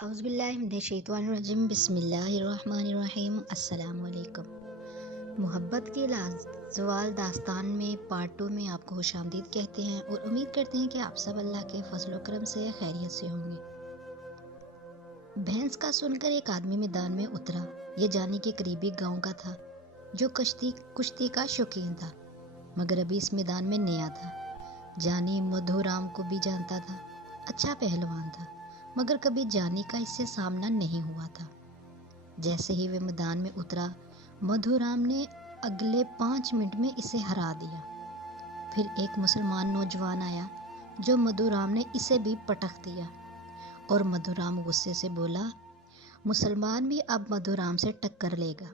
اعوذ باللہ من الشیطان الرجیم بسم اللہ الرحمن الرحیم السلام علیکم۔ محبت کی لازوال داستان میں پارٹ 2 میں آپ کو خوش آمدید کہتے ہیں اور امید کرتے ہیں کہ آپ سب اللہ کے فضل و کرم سے خیریت سے ہوں گے۔ بھینس کا سن کر ایک آدمی میدان میں اترا۔ یہ جانی کے قریبی گاؤں کا تھا جو کشتی کا شوقین تھا، مگر ابھی اس میدان میں نیا تھا۔ جانی مدھو رام کو بھی جانتا تھا، اچھا پہلوان تھا، مگر کبھی جانی کا اس سے سامنا نہیں ہوا تھا۔ جیسے ہی وہ میدان میں اترا، مدھو رام نے اگلے 5 منٹ میں اسے ہرا دیا۔ پھر ایک مسلمان نوجوان آیا جو مدھو رام نے اسے بھی پٹخ دیا، اور مدھو رام غصے سے بولا، مسلمان بھی اب مدھو رام سے ٹکر لے گا۔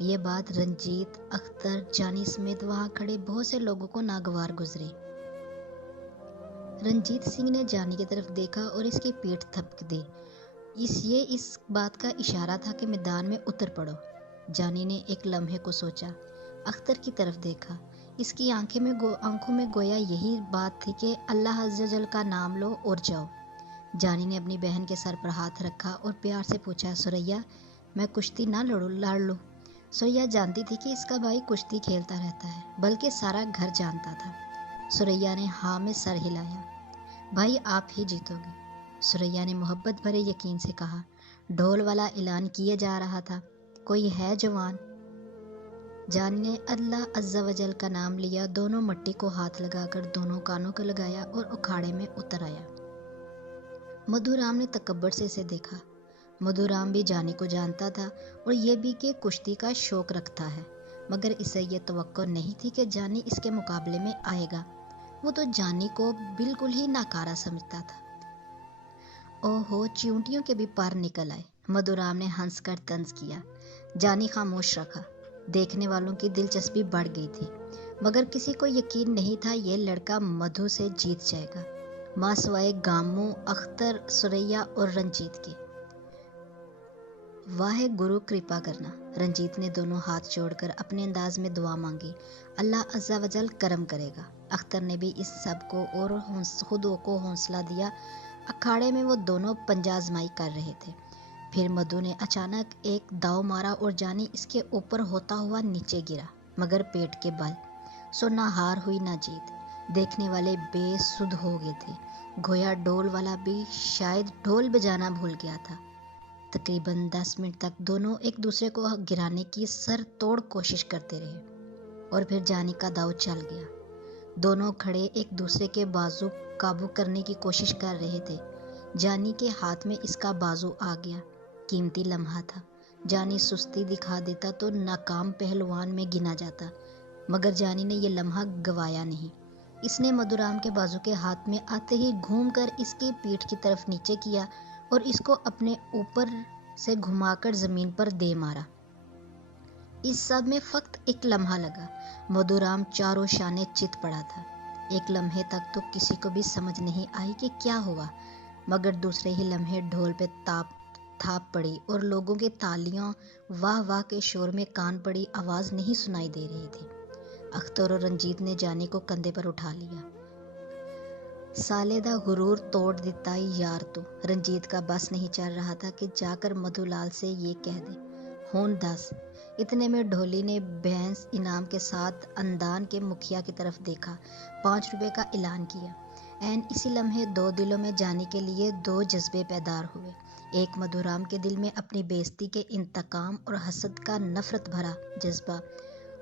یہ بات رنجیت، اختر، جانی سمیت وہاں کھڑے بہت سے لوگوں کو ناگوار گزری۔ رنجیت سنگھ نے جانی کی طرف دیکھا اور اس کی پیٹھ تھپک دی۔ یہ اس بات کا اشارہ تھا کہ میدان میں اتر پڑو۔ جانی نے ایک لمحے کو سوچا، اختر کی طرف دیکھا۔ اس کی آنکھوں میں گویا یہی بات تھی کہ اللہ عز و جل کا نام لو اور جاؤ۔ جانی نے اپنی بہن کے سر پر ہاتھ رکھا اور پیار سے پوچھا، سوریا، میں کشتی نہ لڑ لوں؟ سوریا جانتی تھی کہ اس کا بھائی کشتی کھیلتا رہتا ہے، بلکہ سارا گھر جانتا تھا۔ سوریا نے ہاں میں سر ہلایا۔ بھائی آپ ہی جیتو گے، سوریا نے محبت بھرے یقین سے کہا۔ ڈھول والا اعلان کیے جا رہا تھا، کوئی ہے جوان؟ جانی نے اللہ عز و جل کا نام لیا، دونوں مٹی کو ہاتھ لگا کر دونوں کانوں کو لگایا اور اکھاڑے میں اتر آیا۔ مدھو رام نے تکبر سے اسے دیکھا۔ مدھو رام بھی جانی کو جانتا تھا اور یہ بھی کہ کشتی کا شوق رکھتا ہے، مگر اسے یہ توقع نہیں تھی کہ جانی اس کے مقابلے میں آئے گا۔ وہ تو جانی کو بالکل ہی ناکارہ سمجھتا تھا۔ اوہو، چیونٹیوں کے بھی پار نکل آئے، مدھو رام نے ہنس کر طنز کیا۔ جانی خاموش رکھا۔ دیکھنے والوں کی دلچسپی بڑھ گئی تھی، مگر کسی کو یقین نہیں تھا یہ لڑکا مدھو سے جیت جائے گا، ماں سوائے گاموں، اختر، سوریا اور رنجیت کے۔ واہ گرو کرپا کرنا۔ رنجیت نے دونوں ہاتھ جوڑ کر اپنے انداز میں دعا مانگی، اللہ عز و جل کرم کرے گا۔ اختر نے بھی اس سب کو اور خود کو حوصلہ دیا۔ اکھاڑے میں وہ دونوں پنجہ آزمائی کر رہے تھے۔ پھر مدھو نے اچانک ایک داؤ مارا اور جانی اس کے اوپر ہوتا ہوا نیچے گرا، مگر پیٹ کے بل۔ سو نہ ہار ہوئی نہ جیت۔ دیکھنے والے بے سدھ ہو گئے تھے، گویا ڈول والا بھی شاید ڈھول بجانا بھول گیا تھا۔ تقریباً 10 منٹ تک دونوں ایک دوسرے کو گرانے کی سر توڑ کوشش کرتے رہے، اور پھر جانی کا داؤ چل گیا۔ دونوں کھڑے ایک دوسرے کے بازو قابو کرنے کی کوشش کر رہے تھے۔ جانی کے ہاتھ میں اس کا بازو آ گیا۔ قیمتی لمحہ تھا۔ جانی سستی دکھا دیتا تو ناکام پہلوان میں گنا جاتا، مگر جانی نے یہ لمحہ گوایا نہیں۔ اس نے مدھو رام کے بازو کے ہاتھ میں آتے ہی گھوم کر اس کی پیٹھ کی طرف نیچے کیا اور اس کو اپنے اوپر سے گھما کر زمین پر دے مارا۔ اس سب میں فقط ایک لمحہ لگا۔ مدھو رام چاروں شانے چت پڑا تھا۔ ایک لمحے تک تو کسی کو بھی سمجھ نہیں آئی کہ کیا ہوا، مگر دوسرے ہی لمحے ڈھول پہ تھاپ پڑی اور لوگوں کے تالیاں واہ واہ کے شور میں کان پڑی آواز نہیں سنائی دے رہی تھی۔ اختر اور رنجیت نے جانی کو کندھے پر اٹھا لیا۔ سالے دا غرور توڑ دیتا یار تو۔ رنجیت کا بس نہیں چل رہا تھا کہ جا کر مدھو لال سے یہ کہہ دے، ہون دس۔ اتنے میں ڈھولی نے بھینس انعام کے ساتھ اندان کے مکھیا کی طرف دیکھا، 5 روپے کا اعلان کیا۔ عین اسی لمحے دو دلوں میں جانی کے لیے 2 جذبے بیدار ہوئے۔ ایک مدھو رام کے دل میں اپنی بے عزتی کے انتقام اور حسد کا نفرت بھرا جذبہ،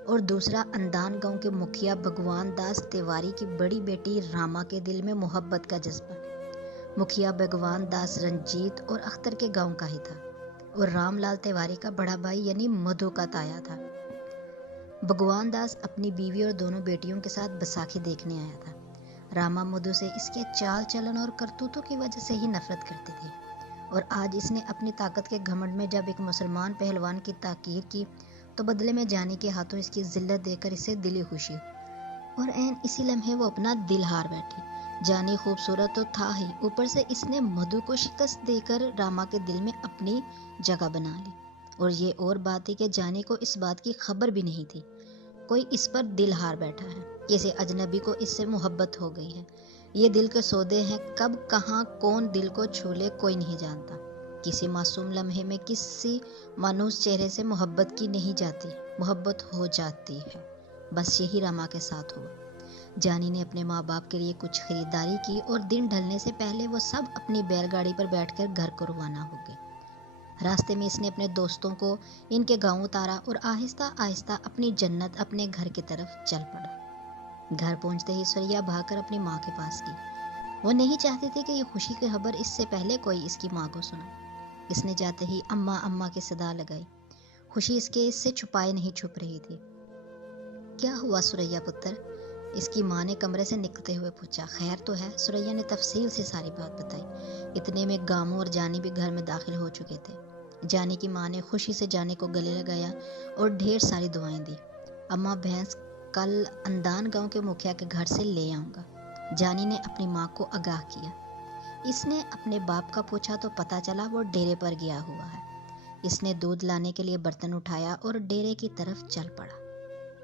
اور دوسرا اندان گاؤں کے مکھیا بھگوان داس تیواری کی بڑی بیٹی راما کے دل میں محبت کا جذبہ۔ مکھیا بھگوان داس رنجیت اور اختر کے گاؤں کا ہی تھا، اور رام لال تیواری کا بڑا بھائی یعنی مدھو کا تایا تھا۔ بھگوان داس اپنی بیوی اور دونوں بیٹیوں کے ساتھ بیساکھی دیکھنے آیا تھا۔ راما مدھو سے اس کے چال چلن اور کرتوتوں کی وجہ سے ہی نفرت کرتی تھی، اور آج اس نے اپنی طاقت کے گھمنڈ میں جب ایک مسلمان پہلوان کی تحقیر کی تو بدلے میں جانی کے ہاتھوں اس کی ذلت دے کر اسے دلی خوشی، اور عین اسی لمحے وہ اپنا دل ہار بیٹھی۔ جانی خوبصورت تو تھا ہی، اوپر سے اس نے مدھو کو شکست دے کر راما کے دل میں اپنی جگہ بنا لی، اور یہ اور بات تھی کہ جانی کو اس بات کی خبر بھی نہیں تھی۔ کوئی اس پر دل ہار بیٹھا ہے، کسی اجنبی کو اس سے محبت ہو گئی ہے۔ یہ دل کے سودے ہیں، کب کہاں کون دل کو چھو لے کوئی نہیں جانتا۔ کسی معصوم لمحے میں کسی مانوس چہرے سے محبت کی نہیں جاتی، محبت ہو جاتی ہے۔ بس یہی راما کے ساتھ ہوا۔ جانی نے اپنے ماں باپ کے لیے کچھ خریداری کی اور دن ڈھلنے سے پہلے وہ سب اپنی بیل گاڑی پر بیٹھ کر گھر کو روانہ ہو گئے۔ راستے میں اس نے اپنے دوستوں کو ان کے گاؤں اتارا اور آہستہ آہستہ اپنی جنت اپنے گھر کی طرف چل پڑا۔ گھر پہنچتے ہی سوریا بھاگ کر اپنی ماں کے پاس گئی۔ وہ نہیں چاہتی تھی کہ یہ خوشی کی خبر اس سے پہلے کوئی اس کی ماں کو سنائے۔ اس نے جاتے ہی اماں اماں کی صدا لگائی۔ خوشی اس سے چھپائے نہیں چھپ رہی تھی۔ کیا ہوا سوریا پتر؟ اس کی ماں نے کمرے سے نکلتے ہوئے پوچھا۔ خیر تو ہے، سوریا نے تفصیل سے ساری بات بتائی۔ اتنے میں گامو اور جانی بھی گھر میں داخل ہو چکے تھے۔ جانی کی ماں نے خوشی سے جانی کو گلے لگایا اور ڈھیر ساری دعائیں دی۔ اماں بھینس کل اندان گاؤں کے مکھیا کے گھر سے لے آؤں گا، جانی نے اپنی ماں کو آگاہ کیا۔ اس نے اپنے باپ کا پوچھا تو پتا چلا وہ ڈیرے پر گیا ہوا ہے۔ اس نے دودھ لانے کے لیے برتن اٹھایا اور ڈیرے کی طرف چل پڑا۔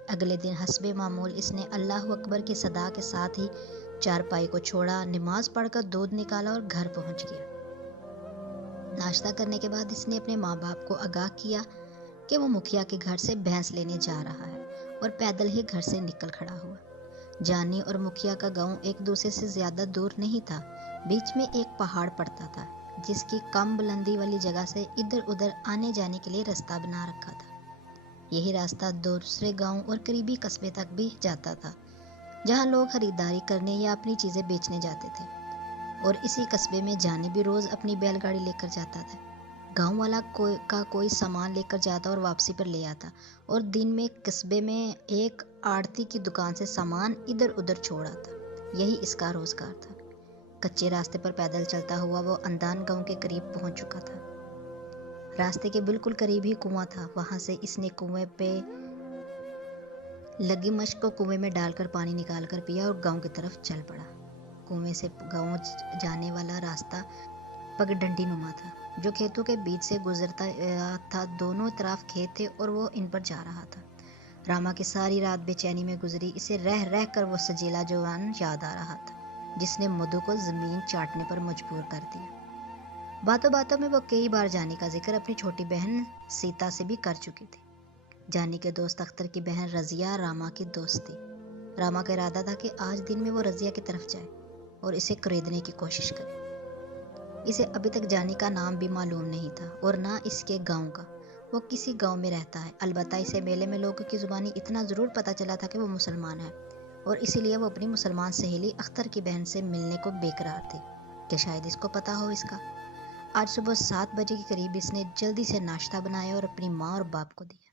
اگلے دن حسب معمول اس نے اللہ اکبر کی صدا کے ساتھ ہی چارپائی کو چھوڑا، نماز پڑھ کر دودھ نکالا اور گھر پہنچ گیا۔ ناشتہ کرنے کے بعد اس نے اپنے ماں باپ کو آگاہ کیا کہ وہ مکھیا کے گھر سے بھینس لینے جا رہا ہے اور پیدل ہی گھر سے نکل کھڑا ہوا۔ جانی اور مکھیا کا گاؤں ایک دوسرے سے زیادہ دور نہیں تھا، بیچ میں ایک پہاڑ پڑتا تھا جس کی کم بلندی والی جگہ سے ادھر ادھر آنے جانے کے لیے راستہ بنا رکھا تھا۔ یہی راستہ دوسرے گاؤں اور قریبی قصبے تک بھی جاتا تھا جہاں لوگ خریداری کرنے یا اپنی چیزیں بیچنے جاتے تھے، اور اسی قصبے میں جانی بھی روز اپنی بیل گاڑی لے کر جاتا تھا۔ گاؤں والا کوئی سامان لے کر جاتا اور واپسی پر لے آتا، اور دن میں قصبے میں ایک آڑتی کی دکان سے سامان ادھر ادھر چھوڑ آتا۔ یہی اس کا روزگار تھا۔ کچے راستے پر پیدل چلتا ہوا وہ اندان گاؤں کے قریب پہنچ چکا تھا۔ راستے کے بالکل قریب ہی کنواں تھا۔ وہاں سے اس نے کنویں پہ لگی مشک کو کنویں میں ڈال کر پانی نکال کر پیا اور گاؤں کی طرف چل پڑا۔ کنویں سے گاؤں جانے والا راستہ پگڈنڈی نما تھا جو کھیتوں کے بیچ سے گزرتا تھا۔ دونوں طرف کھیت تھے اور وہ ان پر جا رہا تھا۔ راما کی ساری رات بے چینی میں گزری۔ اسے رہ رہ کر وہ سجیلا جوان یاد آ رہا تھا جس نے مدھو کو زمین چاٹنے پر مجبور کر دیا۔ باتوں باتوں میں وہ کئی بار جانی کا ذکر اپنی چھوٹی بہن سیتا سے بھی کر چکی تھی۔ جانی کے دوست اختر کی بہن رضیہ راما کی دوست تھی۔ راما کا ارادہ تھا کہ آج دن میں وہ رضیہ کی طرف جائے اور اسے خریدنے کی کوشش کرے۔ اسے ابھی تک جانی کا نام بھی معلوم نہیں تھا اور نہ اس کے گاؤں کا۔ وہ کسی گاؤں میں رہتا ہے، البتہ اسے میلے میں لوگوں کی زبانی اتنا ضرور پتہ چلا تھا کہ وہ مسلمان ہے، اور اسی لیے وہ اپنی مسلمان سہیلی اختر کی بہن سے ملنے کو بے قرار تھی کہ شاید اس کو پتہ ہو اس کا۔ آج صبح 7 بجے کے قریب اس نے جلدی سے ناشتہ بنایا اور اپنی ماں اور باپ کو دیا۔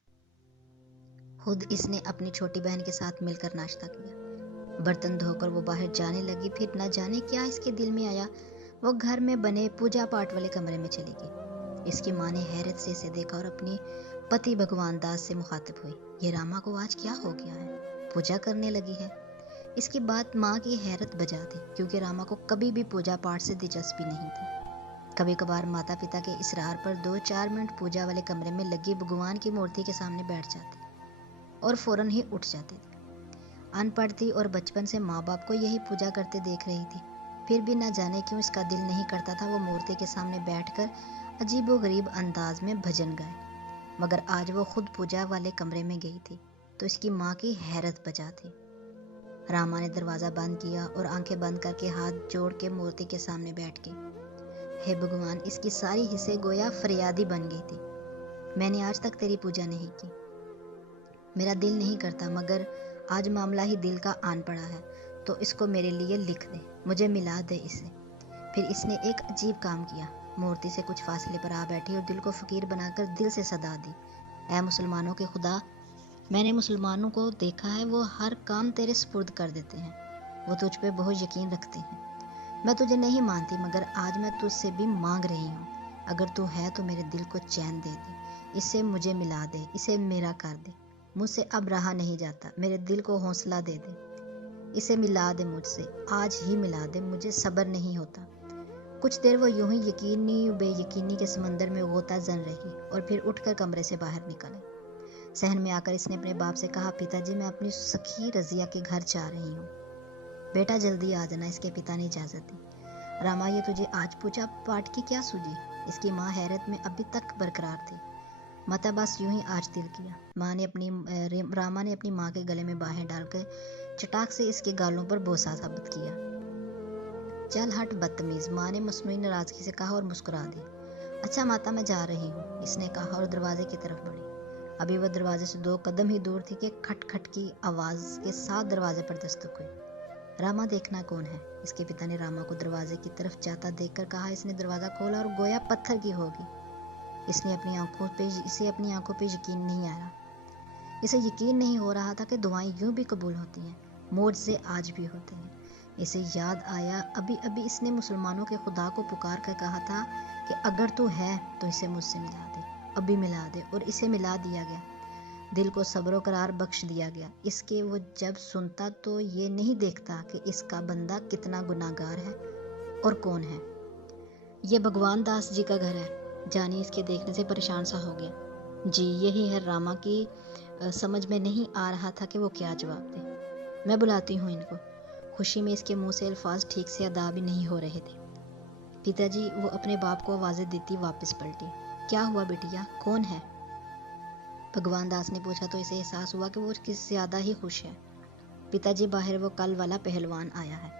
خود اس نے اپنی چھوٹی بہن کے ساتھ مل کر ناشتہ کیا۔ برتن دھو کر وہ باہر جانے لگی، پھر نہ جانے کیا اس کے دل میں آیا، وہ گھر میں بنے پوجا پاٹ والے کمرے میں چلی گئی۔ اس کی ماں نے حیرت سے اسے دیکھا اور اپنی پتی بھگوان داس سے مخاطب ہوئی، یہ راما کو آج کیا ہو گیا ہے، پوجا کرنے لگی ہے؟ اس کی بات ماں کی حیرت بجا دی کیونکہ راما کو کبھی بھی پوجا پاٹ سے دلچسپی نہیں تھی۔ کبھی کبھار ماتا پتا کے اصرار پر 2-4 منٹ پوجا والے کمرے میں لگی بھگوان کی مورتی کے سامنے بیٹھ جاتی اور فوراً ہی اٹھ جاتی تھی۔ ان پڑھ تھی اور بچپن سے ماں باپ کو یہی پوجا کرتے دیکھ رہی تھی، پھر بھی نہ جانے کیوں اس کا دل نہیں کرتا تھا وہ مورتی کے سامنے بیٹھ کر عجیب و غریب انداز میں بھجن گائے۔ مگر آج وہ خود پوجا والے کمرے میں گئی تھی تو اس کی ماں کی حیرت بجا تھی۔ راما نے دروازہ بند کیا اور آنکھیں بند کر کے ہاتھ جوڑ کے مورتی کے سامنے بیٹھ گئی۔ ہے بھگوان، اس کی ساری حصے گویا فریادی بن گئی تھی، میں نے آج تک تیری پوجا نہیں کی، میرا دل نہیں کرتا، مگر آج معاملہ ہی دل کا آن پڑا ہے تو اس کو میرے لیے لکھ دے، مجھے ملا دے اسے۔ پھر اس نے ایک عجیب کام کیا، مورتی سے کچھ فاصلے پر آ بیٹھی اور دل کو فقیر بنا کر دل سے صدا دی، اے مسلمانوں کے خدا، میں نے مسلمانوں کو دیکھا ہے، وہ ہر کام تیرے سپرد کر دیتے ہیں، وہ تجھ پہ بہت یقین رکھتے ہیں، میں تجھے نہیں مانتی مگر آج میں تجھ سے بھی مانگ رہی ہوں، اگر تو ہے تو میرے دل کو چین دے دے، اسے مجھے ملا دے، اسے میرا کر دے، مجھ سے اب رہا نہیں جاتا، میرے دل کو حوصلہ دے دے، اسے ملا دے مجھ سے، آج ہی ملا دے، مجھے صبر نہیں ہوتا۔ کچھ دیر وہ یوں ہی یقینی بے یقینی کے سمندر میں غوطہ زن رہی اور پھر اٹھ کر کمرے سے باہر نکل آئی۔ صحن میں آ کر اس نے اپنے باپ سے کہا، پتا جی میں اپنی سکھی رضیہ کے گھر جا رہی ہوں، بیٹا جلدی آ جانا، اس کے پتا نے اجازت دی۔ راما، یہ تجھے آج پوجا پاٹ کی کیا سوجی؟ اس کی ماں حیرت میں ابھی تک برقرار تھی۔ متا بس یوں ہی آج دل کیا۔ راما نے اپنی ماں کے گلے میں باہیں ڈال کر چٹاک سے اس کے گالوں پر بوسہ ثابت کیا۔ چل ہٹ بدتمیز، ماں نے مصنوعی ناراضگی سے کہا اور مسکرا دی۔ اچھا ماتا میں جا رہی ہوں، اس نے کہا اور دروازے کی طرف بڑھی۔ ابھی وہ دروازے سے 2 قدم ہی دور تھی کہ کھٹ کھٹ کی آواز کے ساتھ دروازے پر دستک ہوئی۔ راما دیکھنا کون ہے؟ اس کے پتا نے راما کو دروازے کی طرف جاتا دیکھ کر کہا۔ اس نے دروازہ کھولا اور گویا پتھر کی ہوگی۔ اسے اپنی آنکھوں پہ یقین نہیں آ رہا۔ اسے یقین نہیں ہو رہا تھا کہ دعائیں یوں بھی قبول ہوتی ہیں، معجزے آج بھی ہوتے ہیں۔ اسے یاد آیا ابھی اس نے مسلمانوں کے خدا کو پکار کر کہا تھا کہ اگر تو ہے تو اسے مجھ سے ملا دے، ابھی ملا دے، اور اسے ملا دیا گیا۔ دل کو صبر و قرار بخش دیا گیا۔ اس کے وہ جب سنتا تو یہ نہیں دیکھتا کہ اس کا بندہ کتنا گناہگار ہے اور کون ہے۔ یہ بھگوان داس جی کا گھر ہے۔ جانی اس کے دیکھنے سے پریشان سا ہو گیا۔ جی یہی ہے۔ راما کی سمجھ میں نہیں آ رہا تھا کہ وہ کیا جواب دے۔ میں بلاتی ہوں ان کو۔ خوشی میں اس کے منہ سے الفاظ ٹھیک سے ادا بھی نہیں ہو رہے تھے۔ پتا جی، وہ اپنے باپ کو آوازیں دیتی واپس پلٹی۔ کیا ہوا بیٹیا، کون ہے؟ بھگوان داس نے پوچھا تو اسے احساس ہوا کہ وہ کس سے زیادہ ہی خوش ہے۔ پتا جی، باہر وہ کل والا پہلوان آیا ہے۔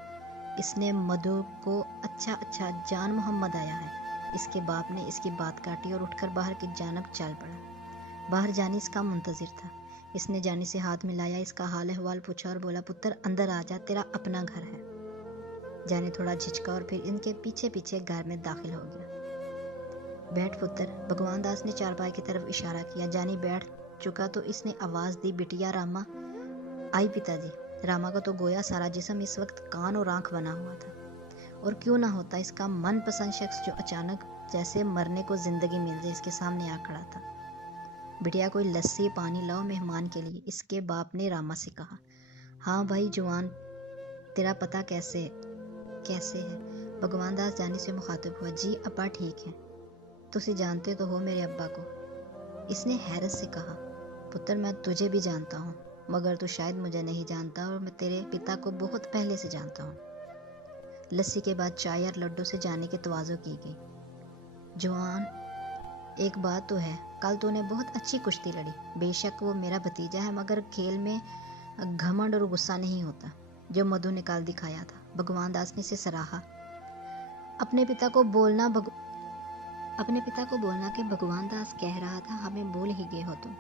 اس نے مدھو کو اچھا جان محمد آیا ہے۔ اس کے باپ نے اس کی بات کاٹی اور اٹھ کر باہر کی جانب چل پڑا۔ باہر جانی اس کا منتظر تھا۔ اس نے جانی سے ہاتھ ملایا، اس کا حال احوال پوچھا اور بولا، پتر اندر آ جا، تیرا اپنا گھر ہے۔ جانی تھوڑا جھجکا اور پھر ان کے پیچھے پیچھے گھر میں داخل ہو گیا۔ بیٹھ پتر، بھگوان داس نے چارپائی کی طرف اشارہ کیا۔ جانی بیٹھ چکا تو اس نے آواز دی، بٹیا راما آئی پتا جی۔ راما کا تو گویا سارا جسم اس وقت کان اور آنکھ بنا ہوا تھا، اور کیوں نہ ہوتا، اس کا من پسند شخص جو اچانک جیسے مرنے کو زندگی مل جائے اس کے سامنے آ کھڑا تھا۔ بٹیا کوئی لسی پانی لاؤ مہمان کے لیے، اس کے باپ نے راما سے کہا۔ ہاں بھائی جوان، تیرا پتہ کیسے ہے؟ بھگوان داس جانی سے مخاطب ہوا۔ جی ابا ٹھیک ہے، تسی جانتے تو ہو میرے ابا کو؟ اس نے حیرت سے کہا۔ پتر میں تجھے بھی جانتا ہوں، مگر تو شاید مجھے نہیں جانتا، اور میں تیرے پتا کو بہت پہلے سے جانتا ہوں۔ لسی کے بعد چائے اور لڈو سے جانے کی تواضع کی گئی۔ جوان ایک بات تو ہے، کل تو نے بہت اچھی کشتی لڑی۔ بے شک وہ میرا بھتیجا ہے، مگر کھیل میں گھمنڈ اور غصہ نہیں ہوتا، جو مدھو نے کل دکھایا تھا۔ بھگوان داس نے اسے سراہا۔ اپنے پتا کو بولنا کہ بھگوان داس کہہ رہا تھا، ہمیں بھول ہی گئے ہو تم۔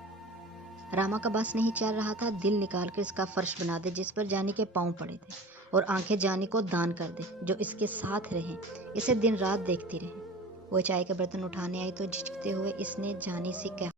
راما کا بس نہیں چل رہا تھا، دل نکال کر اس کا فرش بنا دے جس پر جانی کے پاؤں پڑے تھے، اور آنکھیں جانی کو دان کر دے جو اس کے ساتھ رہیں، اسے دن رات دیکھتی رہیں۔ وہ چائے کے برتن اٹھانے آئی تو جھجکتے ہوئے اس نے جانی سے کہا۔